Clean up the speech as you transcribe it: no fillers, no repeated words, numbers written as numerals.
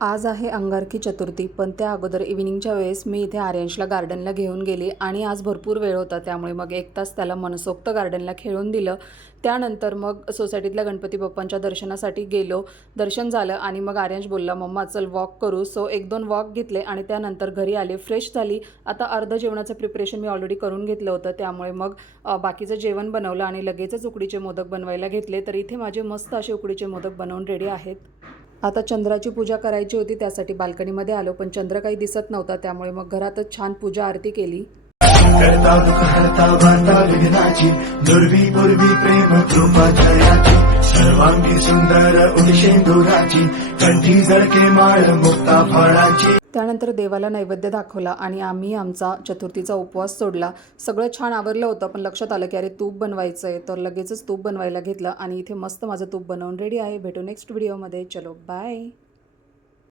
आज आहे अंगारकी चतुर्थी, पण त्या अगोदर इव्हिनिंगच्या वेळेस मी इथे आर्यांशला गार्डनला घेऊन गेली आणि आज भरपूर वेळ होता, त्यामुळे मग 1 तास त्याला मनसोक्त गार्डनला खेळून दिलं. त्यानंतर मग सोसायटीतल्या गणपती बाप्पांच्या दर्शनासाठी गेलो. दर्शन झालं आणि मग आर्यांश बोलला, "मम्मा चल वॉक करू." सो 1-2 वॉक घेतले आणि त्यानंतर घरी आले, फ्रेश झाली. आता अर्धं जेवणाचं प्रिपरेशन मी ऑलरेडी करून घेतलं होतं, त्यामुळे मग बाकीचं जेवण बनवलं आणि लगेचच उकडीचे मोदक बनवायला घेतले. तर इथे माझे मस्त असे उकडीचे मोदक बनवून रेडी आहेत. आता चंद्राची पूजा करायची होती, त्यासाठी बाल्कनीमध्ये आलो, पण चंद्र काही दिसत नव्हता, त्यामुळे मग घरातच छान पूजा आरती केली. करता दुख हरता वार्ता विघ्नाची, दुर्वी पूर्वी प्रेम कृपा जयाची, सर्वांगी सुंदर उदिशेंदुराची, कंठी जळके माळ मुक्ता फळाची. त्यानंतर देवाला नैवेद्य दाखवला आणि आम्ही आमचा चतुर्थीचा उपवास सोडला. सगळं छान आवरलं होतं, पण लक्षात आलं की अरे तूप बनवायचं आहे, तर लगेचच तूप बनवायला घेतलं आणि इथे मस्त माझं तूप बनवून रेडी आहे. भेटू नेक्स्ट व्हिडिओमध्ये. चलो बाय.